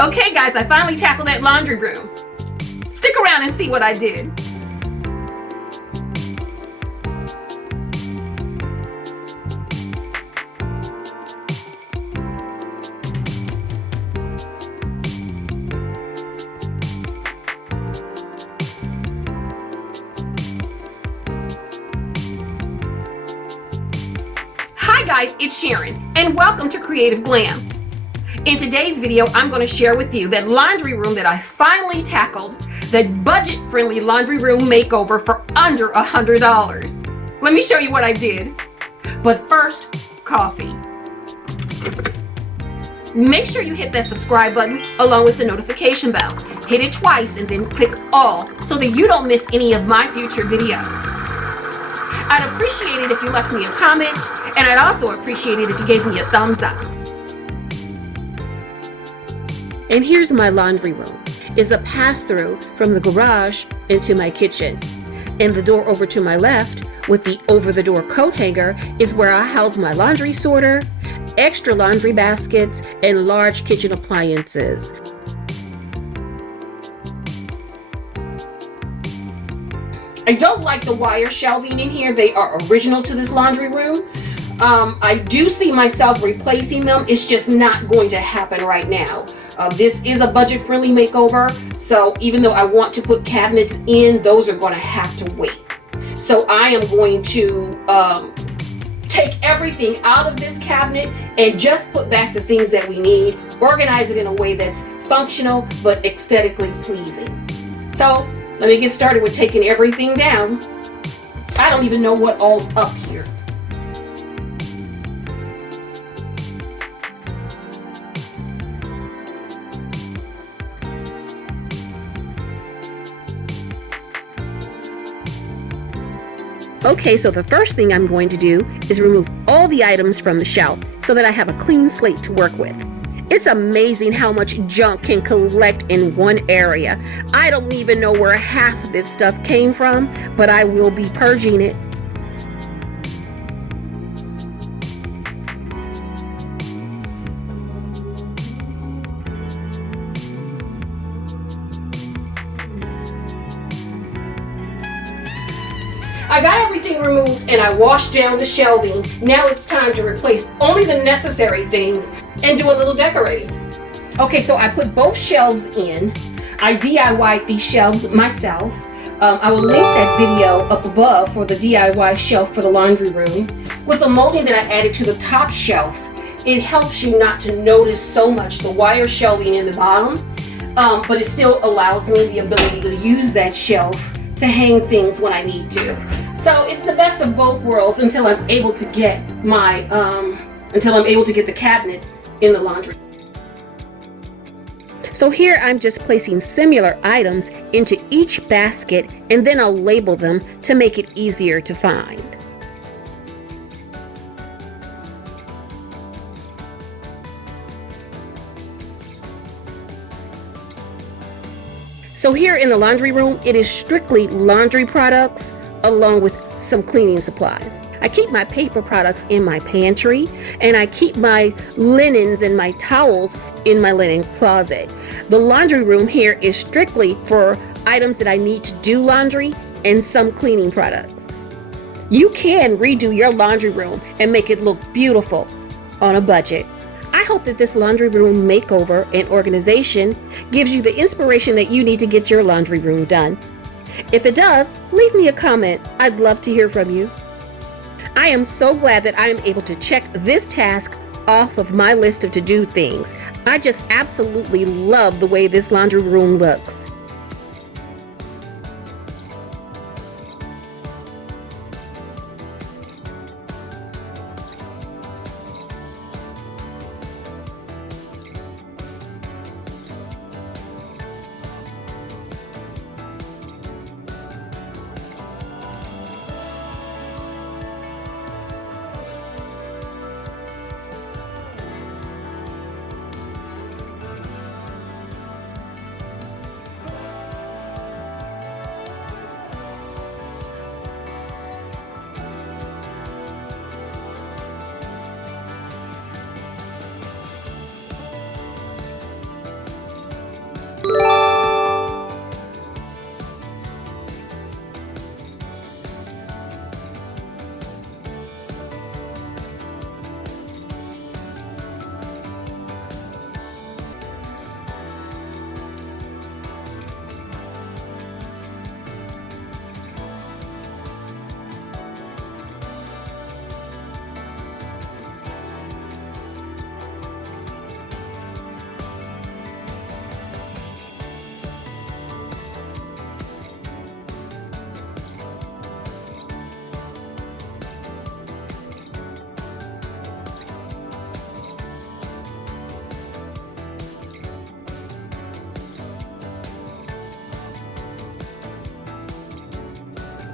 Okay guys, I finally tackled that laundry room. Stick around and see what I did. Hi guys, it's Sharon, and welcome to Creative Glam. In today's video, I'm going to share with you that laundry room that I finally tackled, that budget-friendly laundry room makeover for under $100. Let me show you what I did. But first, coffee. Make sure you hit that subscribe button along with the notification bell. Hit it twice and then click all so that you don't miss any of my future videos. I'd appreciate it if you left me a comment, and I'd also appreciate it if you gave me a thumbs up. And here's my laundry room. It's a pass-through from the garage into my kitchen. And the door over to my left with the over-the-door coat hanger is where I house my laundry sorter, extra laundry baskets, and large kitchen appliances. I don't like the wire shelving in here. They are original to this laundry room. I do see myself replacing them. It's just not going to happen right now. This is a budget-friendly makeover, so even though I want to put cabinets in, those are going to have to wait. So I am going to take everything out of this cabinet and just put back the things that we need, organize it in a way that's functional but aesthetically pleasing. So let me get started with taking everything down. I don't even know what all's up here. Okay, so the first thing I'm going to do is remove all the items from the shelf so that I have a clean slate to work with. It's amazing how much junk can collect in one area. I don't even know where half of this stuff came from, but I will be purging it. I got everything removed and I washed down the shelving. Now it's time to replace only the necessary things and do a little decorating. Okay, so I put both shelves in. I DIY'd these shelves myself. I will link that video up above for the DIY shelf for the laundry room. With the molding that I added to the top shelf, it helps you not to notice so much the wire shelving in the bottom, but it still allows me the ability to use that shelf to hang things when I need to. So it's the best of both worlds until I'm able to get the cabinets in the laundry. So here I'm just placing similar items into each basket, and then I'll label them to make it easier to find. So here in the laundry room, it is strictly laundry products along with some cleaning supplies. I keep my paper products in my pantry, and I keep my linens and my towels in my linen closet. The laundry room here is strictly for items that I need to do laundry and some cleaning products. You can redo your laundry room and make it look beautiful on a budget. I hope that this laundry room makeover and organization gives you the inspiration that you need to get your laundry room done. If it does, leave me a comment. I'd love to hear from you. I am so glad that I am able to check this task off of my list of to-do things. I just absolutely love the way this laundry room looks.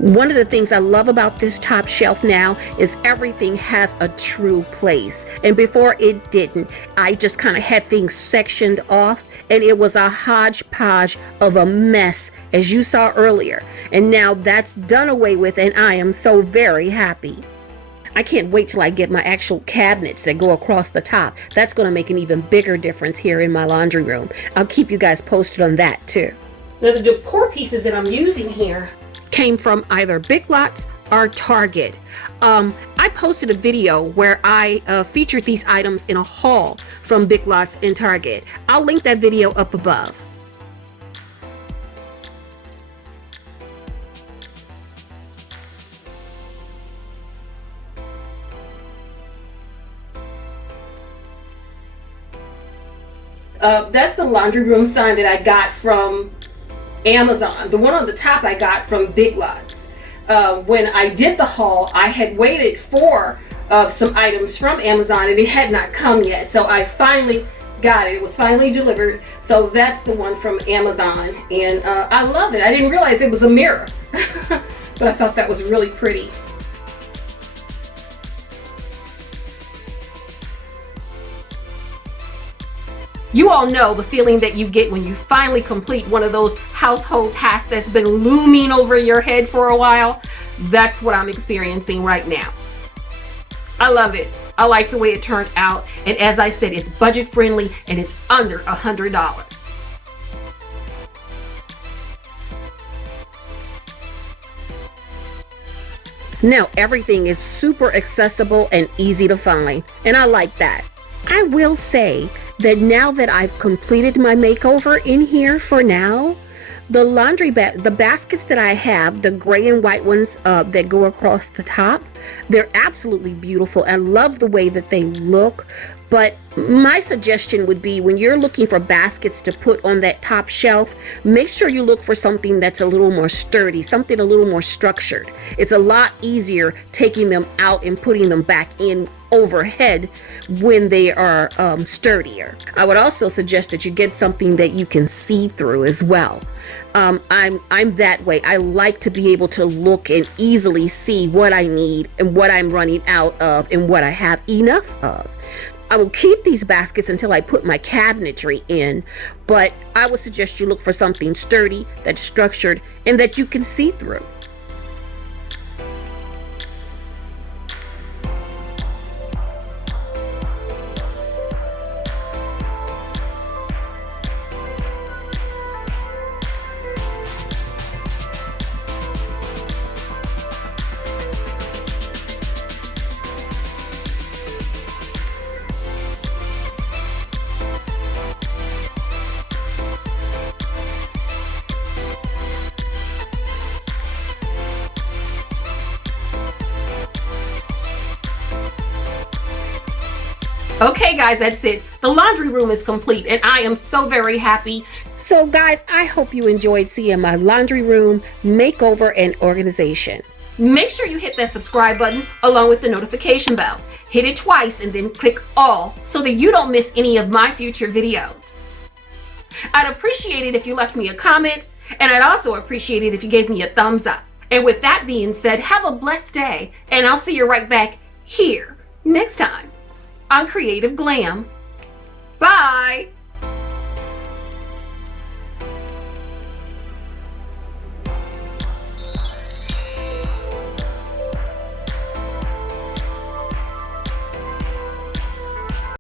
One of the things I love about this top shelf now is everything has a true place. And before it didn't. I just kind of had things sectioned off and it was a hodgepodge of a mess, as you saw earlier. And now that's done away with and I am so very happy. I can't wait till I get my actual cabinets that go across the top. That's going to make an even bigger difference here in my laundry room. I'll keep you guys posted on that too. Now the decor pieces that I'm using here came from either Big Lots or Target. I posted a video where I featured these items in a haul from Big Lots and Target. I'll link that video up above. That's the laundry room sign that I got from Amazon. The one on the top I got from Big Lots. When I did the haul, I had waited for some items from Amazon and it had not come yet. So I finally got it. It was finally delivered. So that's the one from Amazon. And I love it. I didn't realize it was a mirror. But I thought that was really pretty. You all know the feeling that you get when you finally complete one of those household tasks that's been looming over your head for a while. That's what I'm experiencing right now. I love it. I like the way it turned out. And as I said, it's budget friendly and it's under $100. Now everything is super accessible and easy to find. And I like that. I will say that now that I've completed my makeover in here for now, the laundry the baskets that I have, the gray and white ones that go across the top, they're absolutely beautiful. I love the way that they look. But my suggestion would be when you're looking for baskets to put on that top shelf, make sure you look for something that's a little more sturdy, something a little more structured. It's a lot easier taking them out and putting them back in overhead when they are sturdier. I would also suggest that you get something that you can see through as well. I'm that way. I like to be able to look and easily see what I need and what I'm running out of and what I have enough of. I will keep these baskets until I put my cabinetry in, but I would suggest you look for something sturdy, that's structured, and that you can see through. Okay guys, that's it. The laundry room is complete and I am so very happy. So guys, I hope you enjoyed seeing my laundry room makeover and organization. Make sure you hit that subscribe button along with the notification bell. Hit it twice and then click all so that you don't miss any of my future videos. I'd appreciate it if you left me a comment, and I'd also appreciate it if you gave me a thumbs up. And with that being said, have a blessed day and I'll see you right back here next time on Creative Glam. Bye!